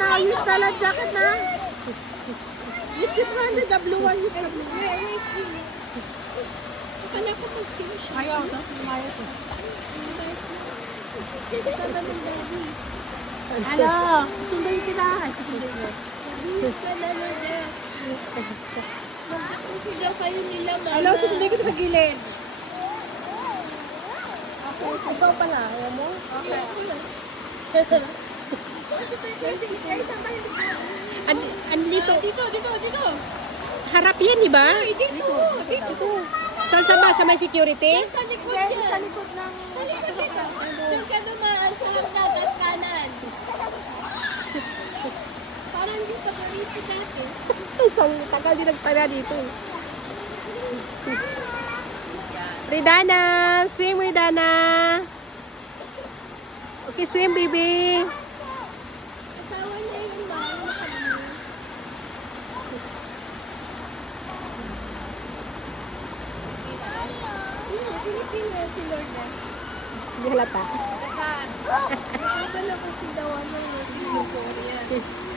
na. Use the life jacket na. Use this one, the blue one. Use the blue one. Akala ko mag-sing siya. Ayaw, no? Lumayas eh. Hello, sunduin kita. Ay, sunduin mo. Mag-akong kayo nila, mama. Hello, susunduin kita sa gilid. Okay, ito pala. Ayaw mo? Okay. Dito. Dito. Harap yan, di ba? Dito. Saan sa ba? Sa may security? Sa likod Sa yan. likod ng... Sa likod dito. Diyan ka dumaan sa hagdagas kanan. Parang dito ka rito dati. Isang tagal din nagtala dito. Ridana! Swim, Ridana! Okay, swim, baby! Asawa niya yung mahal na kami. Pilipino si Lord na. Hindi halata. Nakakala ko si Dawan ng Singapore yan.